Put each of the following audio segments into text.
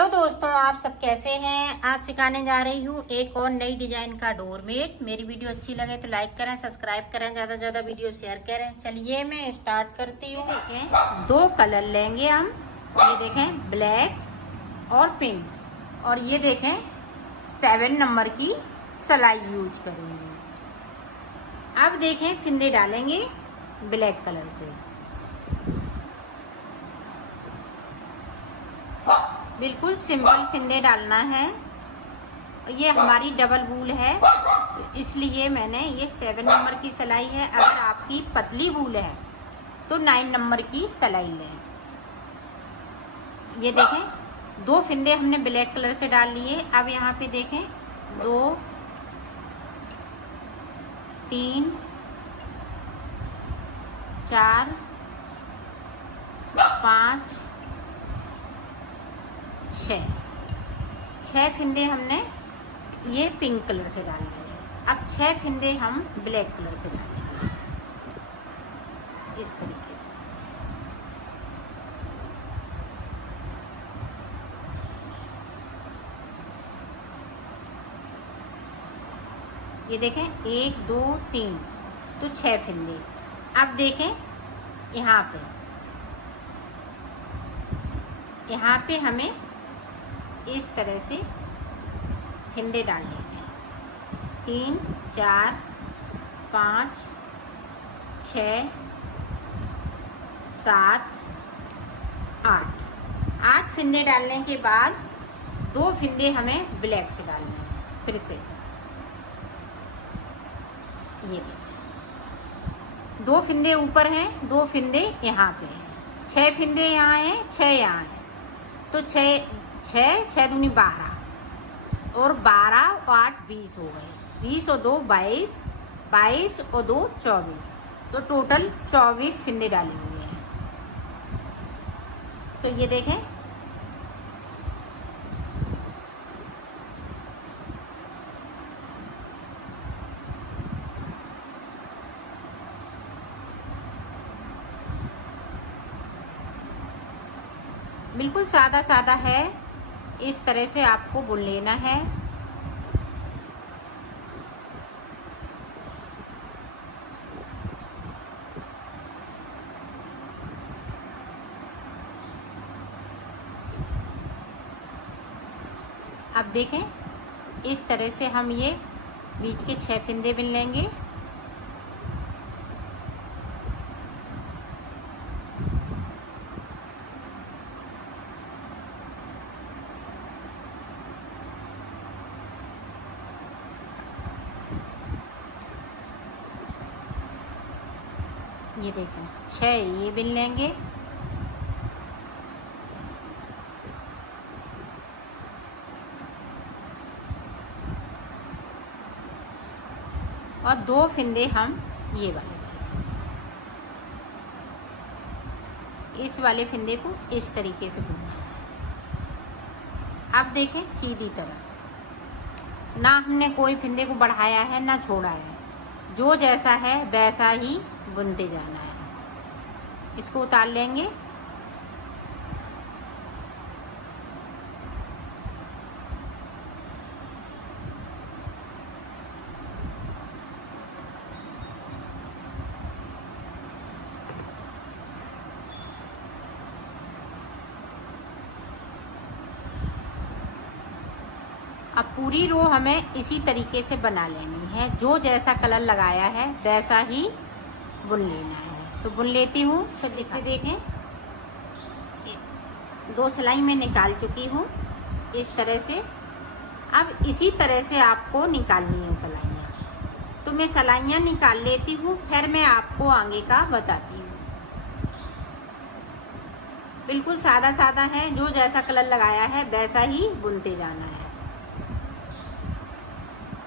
Hello दोस्तों, आप सब कैसे हैं। आज सिखाने जा रही हूँ एक और नई डिजाइन का डोरमेट। मेरी वीडियो अच्छी लगे तो लाइक करें, सब्सक्राइब करें, ज्यादा से ज्यादा वीडियो शेयर करें। चलिए मैं स्टार्ट करती हूँ। देखें, दो कलर लेंगे हम। ये देखें ब्लैक और पिंक, और ये देखें 7 नंबर की सिलाई यूज करूंगी। अब देखें फिंदे डालेंगे ब्लैक कलर से। बिल्कुल सिंपल फिंदे डालना है। ये हमारी डबल वूल है, तो इसलिए मैंने ये 7 नंबर की सिलाई है। अगर आपकी पतली वूल है तो 9 नंबर की सिलाई लें। ये देखें, दो फिंदे हमने ब्लैक कलर से डाल लिए। अब यहाँ पे देखें 2 3 4 5 6 फिंदे हमने ये पिंक कलर से डाल दिए। अब 6 फिंदे हम ब्लैक कलर से डालेंगे इस तरीके से। ये देखें 1 2 3 तो 6 फिंदे। अब देखें यहाँ पे हमें इस तरह से फिंदे डालने हैं। 3 4 5 6 7 8 फिंदे डालने के बाद 2 फिंदे हमें ब्लैक से डालने हैं। फिर से ये देखिए, 2 फिंदे ऊपर हैं, 2 फिंदे यहाँ पे हैं। 6 फिंदे यहाँ हैं, 6 यहाँ हैं, तो 6 दूनी 12 और 12 और 8 20 हो गए। 20 और 2 22, 22 और 2 24, तो टोटल 24 फिंदे डाले हुए हैं। तो ये देखें, बिल्कुल सादा सादा है। इस तरह से आपको बुन लेना है। अब देखें, इस तरह से हम ये बीच के 6 फिंदे बुन लेंगे। ये देखें 6 ये बुन लेंगे। और 2 फिंदे हम ये वाले, इस वाले फिंदे को इस तरीके से बुनना है। अब देखें सीधी तरह, ना हमने कोई फिंदे को बढ़ाया है ना छोड़ा है। जो जैसा है वैसा ही बुनते जाना है। इसको उतार लेंगे। अब पूरी रो हमें इसी तरीके से बना लेनी है। जो जैसा कलर लगाया है वैसा ही बुन लेना है। तो बुन लेती हूँ। इसे देखें, 2 सिलाई मैं निकाल चुकी हूँ इस तरह से। अब इसी तरह से आपको निकालनी है सिलाइयाँ। तो मैं सिलाइयाँ निकाल लेती हूँ, फिर मैं आपको आगे का बताती हूँ। बिल्कुल सादा सादा है। जो जैसा कलर लगाया है वैसा ही बुनते जाना है।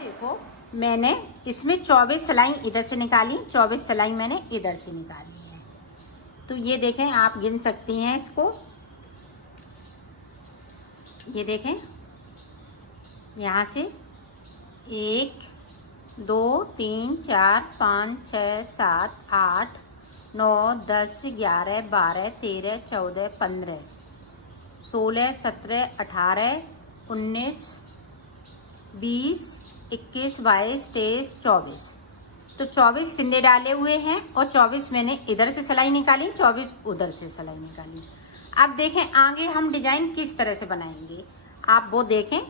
देखो, मैंने इसमें 24 सिलाई इधर से निकाली, 24 सिलाई मैंने इधर से निकाली है। तो ये देखें, आप गिन सकती हैं इसको। ये देखें, यहाँ से 1 2 3 4 5 6 7 8 9 10 11 12 13 14 15 16, 17, 18, 19, 20, 21, 22, 23, 24। तो 24 फिंदे डाले हुए हैं और 24 मैंने इधर से सिलाई निकाली, 24 उधर से सिलाई निकाली। अब देखें आगे हम डिजाइन किस तरह से बनाएंगे, आप वो देखें।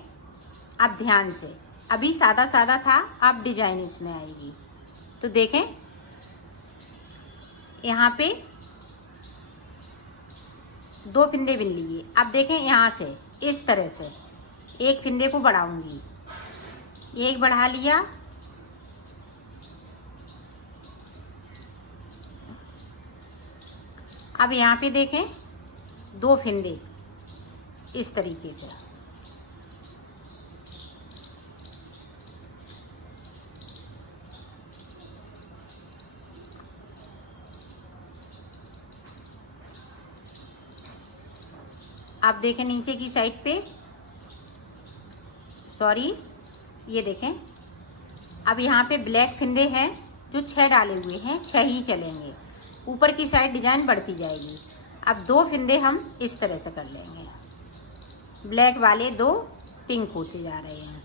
अब ध्यान से, अभी सादा सादा था, अब डिजाइन इसमें आएगी। तो देखें यहाँ पे 2 फिंदे बिन लिए। अब देखें यहाँ से इस तरह से एक फिंदे को बढ़ाऊंगी, एक बढ़ा लिया, अब यहाँ पे देखें 2 फिंदे इस तरीके से। आप देखें नीचे की साइड पे, सॉरी ये देखें, अब यहाँ पे ब्लैक फिंदे हैं जो 6 डाले हुए हैं, 6 ही चलेंगे। ऊपर की साइड डिजाइन बढ़ती जाएगी। अब 2 फिंदे हम इस तरह से कर लेंगे, ब्लैक वाले 2 पिंक होते जा रहे हैं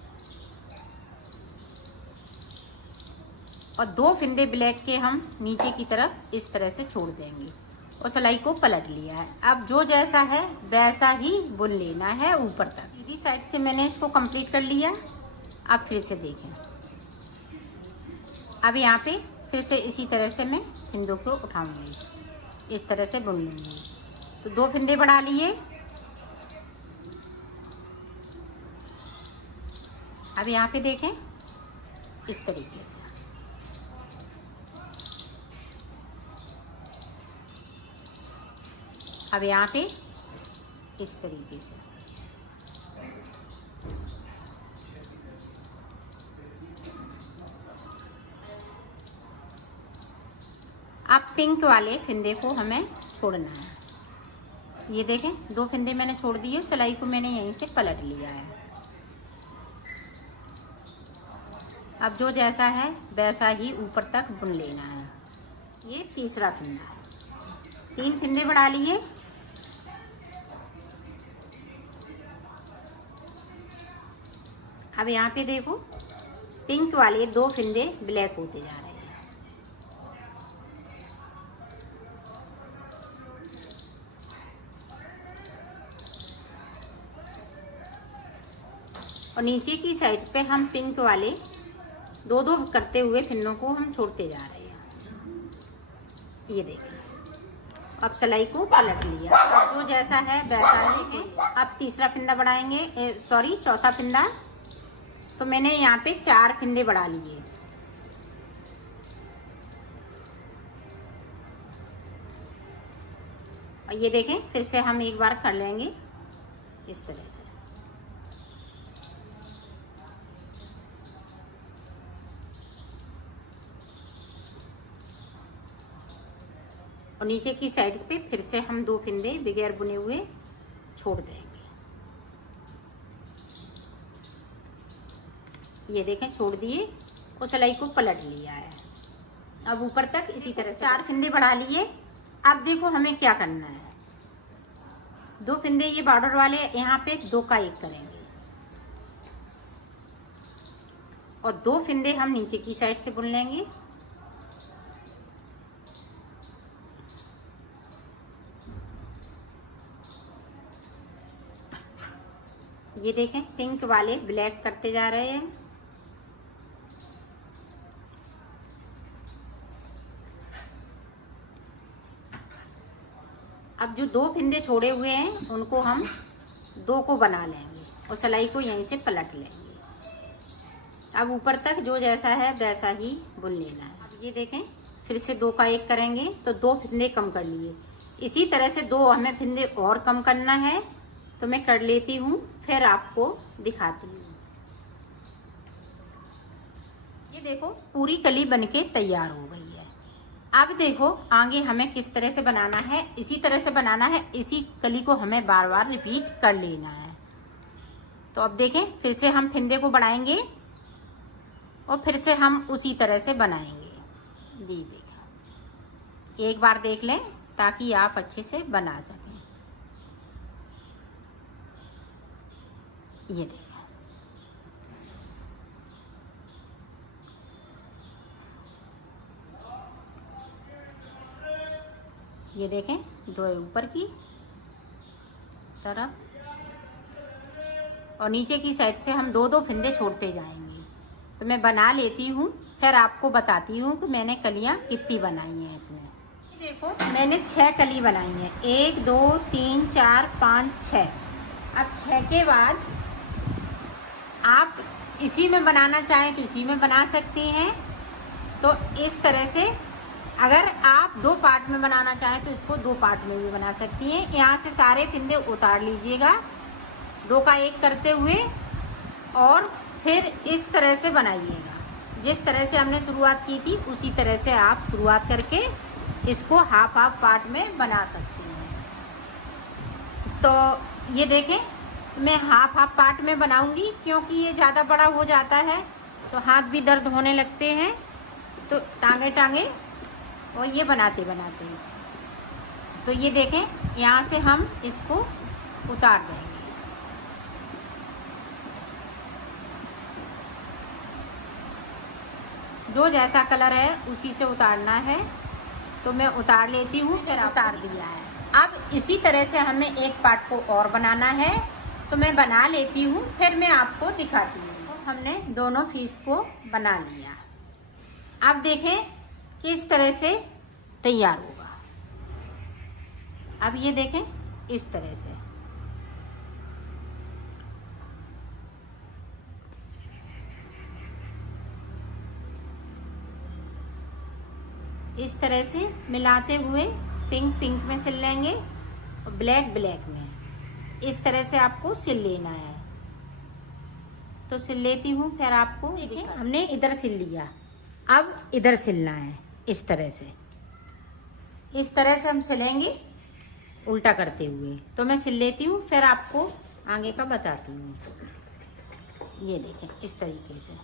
और 2 फिंदे ब्लैक के हम नीचे की तरफ इस तरह से छोड़ देंगे और सिलाई को पलट लिया है। अब जो जैसा है वैसा ही बुन लेना है ऊपर तक। सीधी साइड से मैंने इसको कंप्लीट कर लिया। अब फिर से देखें, अब यहाँ पे फिर से इसी तरह से मैं फिंदों को उठाऊंगी, इस तरह से बुन लूँगी। तो 2 फिंदे बढ़ा लिए। अब यहाँ पे देखें इस तरीके से, अब यहाँ पे इस तरीके से। अब पिंक वाले फिंदे को हमें छोड़ना है। ये देखें 2 फिंदे मैंने छोड़ दिए, सिलाई को मैंने यहीं से पलट लिया है। अब जो जैसा है वैसा ही ऊपर तक बुन लेना है। ये तीसरा फिंदा है, 3 फिंदे बढ़ा लिए। अब यहाँ पे देखो पिंक वाले 2 फिंदे ब्लैक होते जा रहे हैं। और नीचे की साइड पे हम पिंक वाले 2-2 करते हुए फिंदों को हम छोड़ते जा रहे हैं। ये देखिए, अब सिलाई को पलट लिया। अब जो जैसा है वैसा ही है। अब तीसरा फिंदा बढ़ाएंगे, सॉरी चौथा फिंदा। तो मैंने यहाँ पे 4 फिंदे बढ़ा लिए। और ये देखें फिर से हम एक बार कर लेंगे इस तरह से। और नीचे की साइड पे फिर से हम 2 फिंदे बगैर बुने हुए छोड़ देंगे। ये देखें छोड़ दिए और सिलाई को पलट लिया है। अब ऊपर तक इसी तरह से 4 फिंदे बढ़ा लिए। अब देखो हमें क्या करना है, 2 फिंदे ये बॉर्डर वाले यहाँ पे 2 का 1 करेंगे और 2 फिंदे हम नीचे की साइड से बुन लेंगे। ये देखें पिंक वाले ब्लैक करते जा रहे हैं। अब जो 2 फिंदे छोड़े हुए हैं उनको हम 2 को बना लेंगे और सिलाई को यहीं से पलट लेंगे। अब ऊपर तक जो जैसा है वैसा ही बुन लेना है। अब ये देखें फिर से 2 का 1 करेंगे तो 2 फिंदे कम कर लिए। इसी तरह से 2 हमें फिंदे और कम करना है, तो मैं कर लेती हूँ फिर आपको दिखाती हूँ। ये देखो पूरी कली बनके तैयार हो गई है। अब देखो आगे हमें किस तरह से बनाना है, इसी तरह से बनाना है। इसी कली को हमें बार बार रिपीट कर लेना है। तो अब देखें फिर से हम फिंदे को बढ़ाएंगे और फिर से हम उसी तरह से बनाएंगे। जी देखें, एक बार देख लें ताकि आप अच्छे से बना सकें। ये देखें, ये देखें, दो ऊपर की तरफ और नीचे की साइड से हम दो दो फिंदे छोड़ते जाएंगे। तो मैं बना लेती हूँ, फिर आपको बताती हूँ कि मैंने कलियाँ कितनी बनाई हैं इसमें। देखो मैंने 6 कली बनाई हैं, 1 2 3 4 5 6। अब 6 के बाद आप इसी में बनाना चाहें तो इसी में बना सकती हैं। तो इस तरह से अगर आप 2 पार्ट में बनाना चाहें तो इसको 2 पार्ट में भी बना सकती हैं। यहाँ से सारे फिंदे उतार लीजिएगा 2 का 1 करते हुए और फिर इस तरह से बनाइएगा। जिस तरह से हमने शुरुआत की थी उसी तरह से आप शुरुआत करके इसको हाफ हाफ पार्ट में बना सकती हैं। तो ये देखें, मैं हाफ हाफ पार्ट में बनाऊंगी क्योंकि ये ज़्यादा बड़ा हो जाता है तो हाथ भी दर्द होने लगते हैं, तो टांगे टांगे और ये बनाते बनाते। तो ये देखें, यहाँ से हम इसको उतार देंगे। जो जैसा कलर है उसी से उतारना है, तो मैं उतार लेती हूँ, फिर उतार दिया है। अब इसी तरह से हमें एक पार्ट को और बनाना है, तो मैं बना लेती हूँ, फिर मैं आपको दिखाती हूँ। तो हमने दोनों पीस को बना लिया। अब देखें किस तरह से तैयार होगा। अब ये देखें इस तरह से। इस तरह से मिलाते हुए पिंक पिंक में सिल लेंगे और ब्लैक ब्लैक में। इस तरह से आपको सिल लेना है। तो सिल लेती हूँ, फिर आपको देखें, हमने इधर सिल लिया, अब इधर सिलना है। इस तरह से, इस तरह से हम सिलेंगे उल्टा करते हुए। तो मैं सिल लेती हूँ, फिर आपको आगे का बताती हूँ। ये देखें इस तरीके से।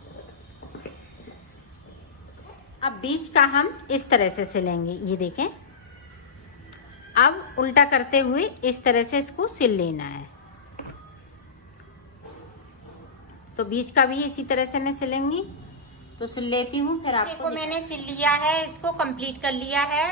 अब बीच का हम इस तरह से सिलेंगे। ये देखें, अब उल्टा करते हुए इस तरह से इसको सिल लेना है। तो बीच का भी इसी तरह से मैं सिलेंगी। तो सिल लेती हूँ, फिर आपको। देखो मैंने सिल लिया है, इसको कंप्लीट कर लिया है।